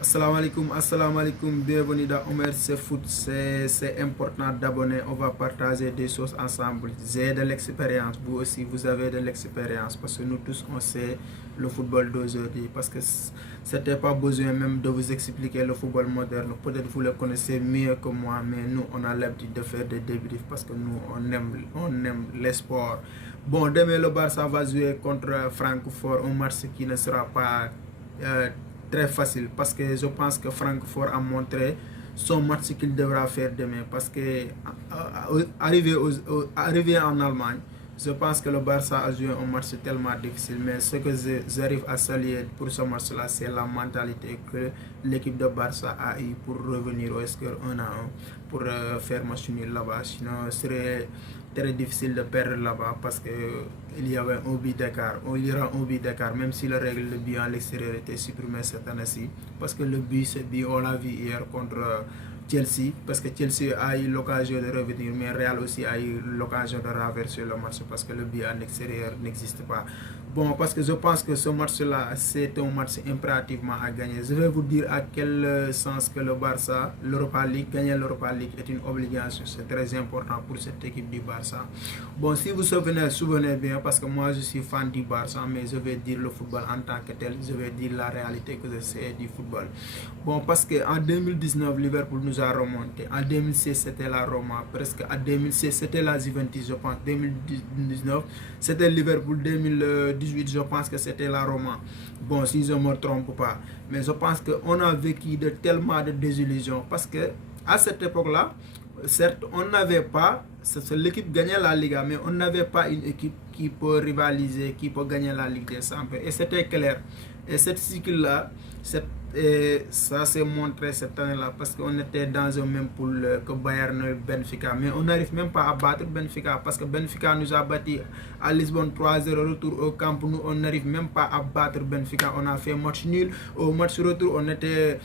Assalamu alaikum, bienvenue dans Omer c'est foot, c'est important d'abonner, on va partager des choses ensemble. J'ai de l'expérience, vous aussi vous avez de l'expérience parce que nous tous on sait le football d'aujourd'hui parce que c'était pas besoin même de vous expliquer le football moderne, peut-être vous le connaissez mieux que moi mais nous on a l'habitude de faire des débriefs parce que nous on aime les sports. Bon, demain le Barça va jouer contre Francfort, un match qui ne sera pas très facile parce que je pense que Francfort a montré son match qu'il devra faire demain parce que arrivé en Allemagne, je pense que le Barça a joué un match tellement difficile, mais ce que j'arrive à saluer pour ce match-là, c'est la mentalité que l'équipe de Barça a eu pour revenir au score 1-1 pour faire match nul là-bas. Sinon, ce serait très difficile de perdre là-bas parce qu'il y avait un but d'écart. Il y aura un but d'écart, même si la règle de but à l'extérieur était supprimée cette année-ci. Parce que le but, on l'a vu hier contre Chelsea, parce que Chelsea a eu l'occasion de revenir, mais Real aussi a eu l'occasion de renverser le match parce que le but à l'extérieur n'existe pas. Bon, parce que je pense que ce match-là, c'est un match impérativement à gagner. Je vais vous dire à quel sens que le Barça, l'Europa League, gagner l'Europa League est une obligation. C'est très important pour cette équipe du Barça. Bon, si vous vous souvenez bien, parce que moi je suis fan du Barça, mais je vais dire le football en tant que tel, je vais dire la réalité que je sais du football. Bon, parce qu'en 2019, Liverpool nous a remonté. En 2016, c'était la Roma. Presque en 2016, c'était la Juventus, je pense. 2019, c'était Liverpool. 2018, je pense que c'était la Roma. Bon, si je ne me trompe pas. Mais je pense qu'on a vécu tellement de désillusions. Parce que à cette époque-là, certes, on n'avait pas, l'équipe gagnait la Liga, mais on n'avait pas une équipe qui peut rivaliser, qui peut gagner la Ligue des Champions. Et c'était clair. Et cette cycle-là, ça s'est montré cette année-là parce qu'on était dans un même pool que Bayern et Benfica. Mais on n'arrive même pas à battre Benfica parce que Benfica nous a battu à Lisbonne 3-0, retour au camp. Nous, on n'arrive même pas à battre Benfica. On a fait match nul. Au match retour, on était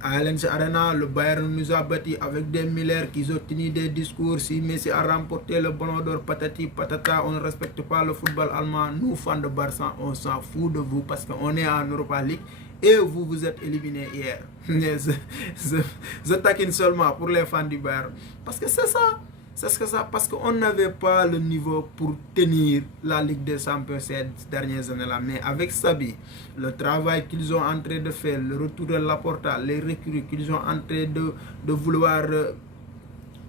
à Allianz Arena. Le Bayern nous a battu avec des Miller qui ont tenu des discours. Si Messi a remporté le Ballon d'Or, patati patata, on ne respecte pas le football allemand. Nous, fans de Barça, on s'en fout de vous parce qu'on est en Europa League. Et vous vous êtes éliminé hier. Je taquine seulement pour les fans du Bayern. Parce que c'est ça. C'est ce que ça, parce qu'on n'avait pas le niveau pour tenir la Ligue des Champions ces dernières années-là. Mais avec Sabi, le travail qu'ils ont en train de faire, le retour de Laporta, les recrues qu'ils ont en train de vouloir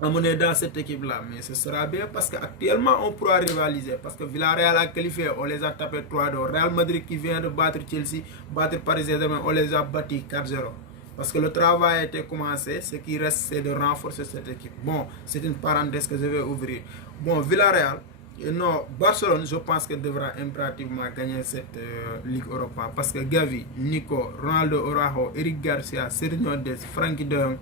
amener dans cette équipe-là. Mais ce sera bien parce qu'actuellement, on pourra rivaliser. Parce que Villarreal a qualifié, on les a tapés 3-2. Real Madrid qui vient de battre Chelsea, battre Paris Saint-Germain, on les a battus 4-0. Parce que le travail a été commencé, ce qui reste, c'est de renforcer cette équipe. Bon, c'est une parenthèse que je vais ouvrir. Bon, Villarreal, non, Barcelone, je pense qu'elle devra impérativement gagner cette Ligue Europa. Parce que Gavi, Nico, Ronaldo Araujo, Eric Garcia, Sergio Dest, Frankie de Jong,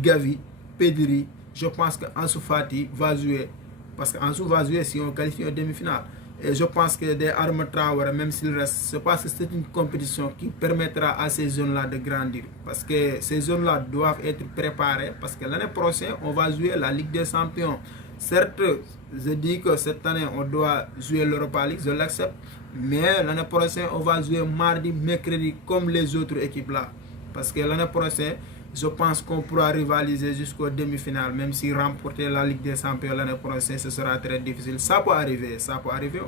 Gavi, Pedri, je pense qu'Ansu Fati va jouer. Parce qu'Ansu va jouer si on qualifie en demi-finale. Et je pense que des Arma Traoré, même s'il reste, je pense que c'est une compétition qui permettra à ces zones-là de grandir. Parce que ces zones-là doivent être préparées. Parce que l'année prochaine, on va jouer la Ligue des Champions. Certes, je dis que cette année, on doit jouer l'Europa League, je l'accepte. Mais l'année prochaine, on va jouer mardi, mercredi, comme les autres équipes-là. Parce que l'année prochaine, je pense qu'on pourra rivaliser jusqu'au demi-finale, même si remporter la Ligue des Champions l'année prochaine, ce sera très difficile. Ça peut arriver,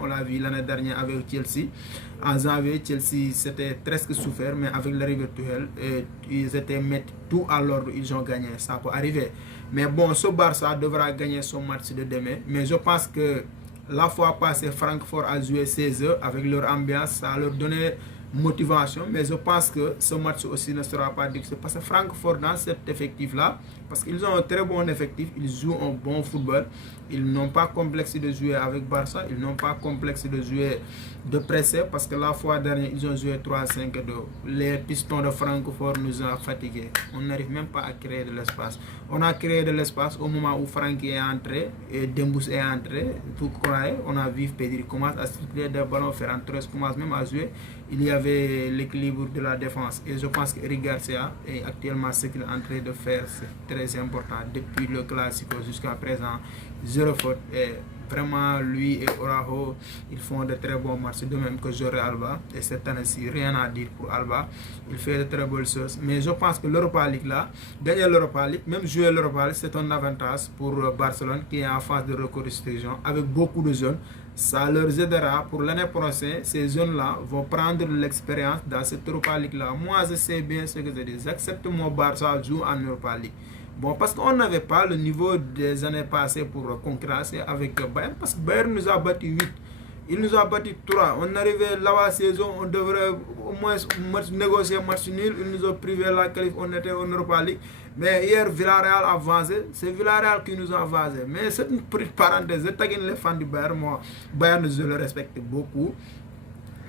on l'a vu l'année dernière avec Chelsea. En janvier, Chelsea s'était presque souffert, mais avec l'arrivée de Tuchel, ils étaient mettre tout à l'ordre, ils ont gagné, ça peut arriver. Mais bon, ce Barça devra gagner son match de demain, mais je pense que la fois passée, Francfort a joué 16 heures avec leur ambiance, ça a leur donné motivation, mais je pense que ce match aussi ne sera pas difficile parce que Francfort dans cet effectif là, parce qu'ils ont un très bon effectif, ils jouent un bon football, ils n'ont pas complexe de jouer avec Barça, ils n'ont pas complexe de jouer de presser parce que la fois dernière ils ont joué 3-5-2. Les pistons de Francfort nous ont fatigués, on n'arrive même pas à créer de l'espace. On a créé de l'espace au moment où Francky est entré et Dembus est entré, vous croyez, on a vu Pedri commence à circuler des ballons, Ferran Torres commence même à jouer. Il y avait l'équilibre de la défense et je pense que Eric Garcia est actuellement ce qu'il est en train de faire, c'est très important depuis le Classico jusqu'à présent, 0 faute et Vraiment, lui et Araujo, ils font de très bons matchs, de même que Jordi Alba. Et cette année-ci, rien à dire pour Alba. Il fait de très bonnes choses. Mais je pense que l'Europa League là, gagner l'Europa League, même jouer l'Europa League, c'est un avantage pour Barcelone qui est en phase de reconstruction avec beaucoup de jeunes. Ça leur aidera pour l'année prochaine. Ces jeunes-là vont prendre l'expérience dans cette Europa League-là. Moi, je sais bien ce que je dis. J'accepte mon Barça joue en Europa League. Bon, parce qu'on n'avait pas le niveau des années passées pour concurrencer avec Bayern. Parce que Bayern nous a battu 8. Il nous a battu 3. On arrivait la saison, on devrait au moins négocier un match nul. Ils nous ont privé la qualif, on était en Europa League. Mais hier, Villarreal a avancé. C'est Villarreal qui nous a avancé. Mais c'est une petite parenthèse. Je taquine les fans du Bayern. Moi, Bayern, je le respecte beaucoup.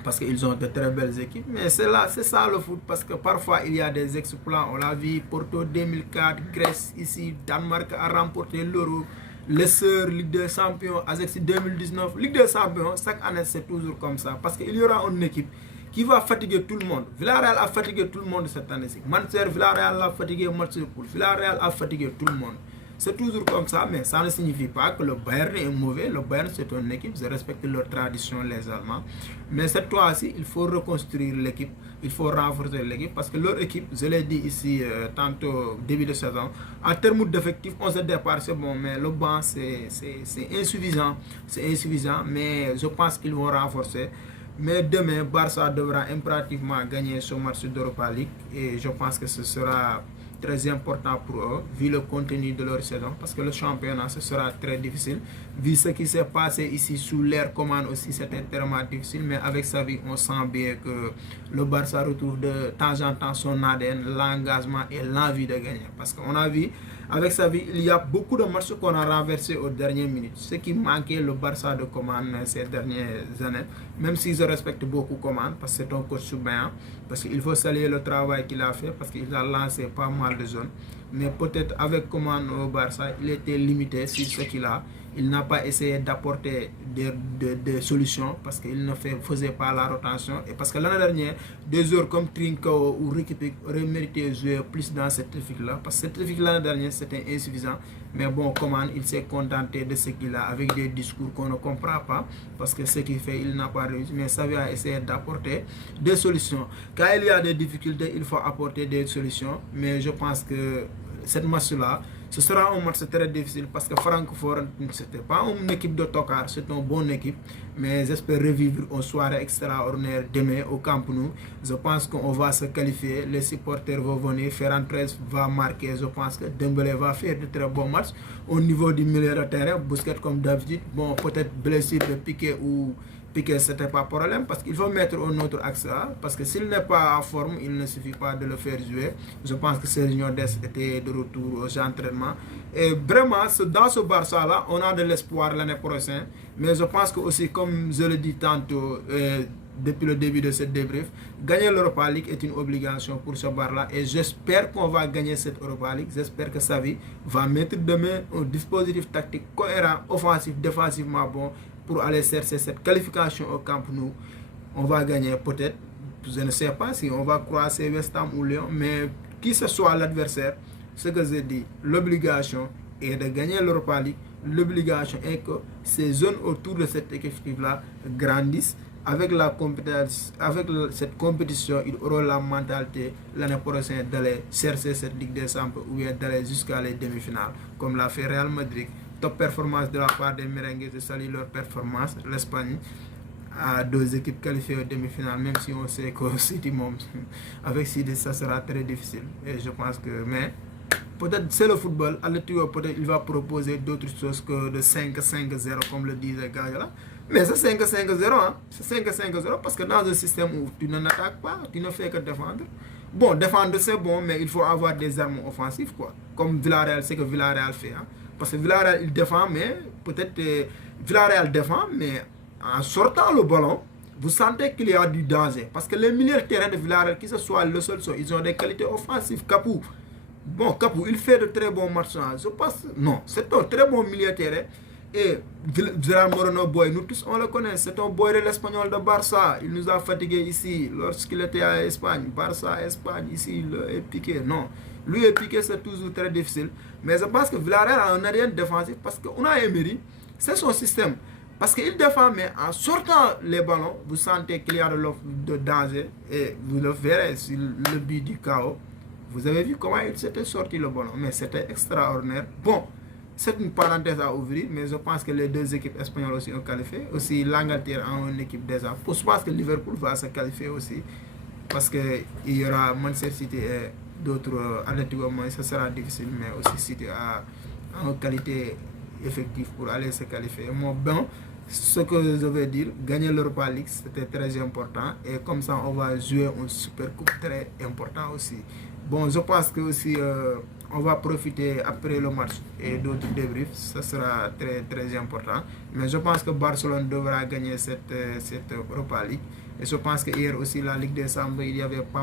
Parce qu'ils ont de très belles équipes. Mais c'est ça le foot. Parce que parfois, il y a des exploits. On l'a vu, Porto 2004, Grèce ici, Danemark a remporté l'Euro. Leicester, Ligue des Champions, Ajax 2019. Ligue des Champions, chaque année, c'est toujours comme ça. Parce qu'il y aura une équipe qui va fatiguer tout le monde. Villarreal a fatigué tout le monde cette année-ci. Manchester, Villarreal a fatigué Mathieu Poul. Villarreal a fatigué tout le monde. C'est toujours comme ça, mais ça ne signifie pas que le Bayern est mauvais. Le Bayern, c'est une équipe, je respecte leur tradition, les Allemands. Mais cette fois-ci, il faut reconstruire l'équipe, il faut renforcer l'équipe, parce que leur équipe, je l'ai dit ici tantôt, début de saison, en termes d'effectifs, 11 départ, c'est bon, mais le banc, c'est insuffisant. C'est insuffisant, mais je pense qu'ils vont renforcer. Mais demain, Barça devra impérativement gagner ce match d'Europa League, et je pense que ce sera très important pour eux, vu le contenu de leur saison, parce que le championnat, ce sera très difficile. Vu ce qui s'est passé ici sous l'ère Coman aussi, c'était tellement difficile, mais avec Xavi, on sent bien que le Barça retrouve de temps en temps son ADN, l'engagement et l'envie de gagner. Parce qu'on a vu, avec Xavi, il y a beaucoup de matchs qu'on a renversés aux dernières minutes. Ce qui manquait le Barça de Coman ces dernières années, même si je respecte beaucoup Coman, parce que c'est un coach bien, parce qu'il faut saluer le travail qu'il a fait, parce qu'il a lancé pas mal de zones. Mais peut-être avec Coman au Barça, il était limité sur ce qu'il a. Il n'a pas essayé d'apporter des solutions parce qu'il ne faisait pas la rotation. Et parce que l'année dernière, des joueurs comme Trincao ou Rakitic auraient mérité jouer plus dans cette effectif-là. Parce que cette effectif l'année dernière, c'était insuffisant. Mais bon, Coman, il s'est contenté de ce qu'il a avec des discours qu'on ne comprend pas. Parce que ce qu'il fait, il n'a pas réussi. Mais Xavi a essayé d'apporter des solutions. Quand il y a des difficultés, il faut apporter des solutions. Mais je pense que cette match-là, ce sera un match très difficile parce que Francfort, ce n'était pas une équipe de tocard, c'est une bonne équipe. Mais j'espère revivre une soirée extraordinaire demain au Camp Nou. Je pense qu'on va se qualifier, les supporters vont venir, Ferran Torres va marquer. Je pense que Dembélé va faire de très bons matchs. Au niveau du milieu de terrain, Busquets comme d'habitude, bon, peut-être blessure de Piqué ou Piqué, ce n'était pas problème parce qu'il faut mettre un autre axe là. Parce que s'il n'est pas en forme, il ne suffit pas de le faire jouer. Je pense que Sergio Dest était de retour aux entraînements. Et vraiment, dans ce Barça là, on a de l'espoir l'année prochaine. Mais je pense que aussi, comme je le dis tantôt, depuis le début de cette débrief, gagner l'Europa League est une obligation pour ce bar-là. Et j'espère qu'on va gagner cette Europa League. J'espère que Xavi va mettre demain un dispositif tactique cohérent, offensif, défensivement bon, pour aller chercher cette qualification au Camp Nou. On va gagner peut-être, je ne sais pas si on va croiser West Ham ou Lyon, mais qui que soit l'adversaire, ce que j'ai dit, l'obligation est de gagner l'Europa League. L'obligation est que ces zones autour de cette équipe-là grandissent. Avec cette compétition, ils auront la mentalité l'année prochaine d'aller chercher cette Ligue des Champions ou bien d'aller jusqu'à les demi-finales, comme l'a fait Real Madrid. Top performance de la part des Merengues, je salue leur performance. L'Espagne a 2 équipes qualifiées aux demi-finales, même si on sait que City, avec City, ça sera très difficile. Et je pense que, mais peut-être c'est le football. Atletico, peut-être il va proposer d'autres choses que de 5-5-0, comme le disait Gaïla. Mais c'est 5-5-0, hein? C'est 5-5-0 parce que dans un système où tu n'attaques pas, tu ne fais que défendre. Bon, défendre c'est bon, mais il faut avoir des armes offensives, quoi. Comme Villarreal, c'est que Villarreal fait, hein? Parce que Villarreal, il défend, mais peut-être Villarreal défend, mais en sortant le ballon, vous sentez qu'il y a du danger. Parce que les milieux de terrain de Villarreal, qui ce soit le seul, ils ont des qualités offensives. Capou, bon, Capou, il fait de très bons matchs. Je pense, non, c'est un très bon milieu de terrain. Et Gerard Moreno Boy, nous tous on le connaît, c'est un boy de l'Espagnol de Barça. Il nous a fatigués ici lorsqu'il était à Espagne. Barça, Espagne, ici, le Piqué. Non, lui et Piqué c'est toujours très difficile. Mais je pense que Villarreal a un arrière défensif parce qu'on a Emery. C'est son système. Parce qu'il défend, mais en sortant les ballons, vous sentez qu'il y a de danger et vous le verrez sur le but du chaos. Vous avez vu comment il s'était sorti le ballon, mais c'était extraordinaire. Bon, c'est une parenthèse à ouvrir, mais je pense que les deux équipes espagnoles aussi ont qualifié. Aussi, l'Angleterre a une équipe déjà. Je pense que Liverpool va se qualifier aussi. Parce qu'il y aura Manchester City et d'autres Atlético, ce sera difficile, mais aussi City a une qualité effective pour aller se qualifier. Moi, bon, ce que je veux dire, gagner l'Europa League, c'était très important. Et comme ça, on va jouer une super coupe très important aussi. Bon, je pense que aussi, on va profiter après le match et d'autres débriefs. Ça sera très, très important. Mais je pense que Barcelone devra gagner cette Europa League. Et je pense que hier aussi, la Ligue des Champions, il y avait pas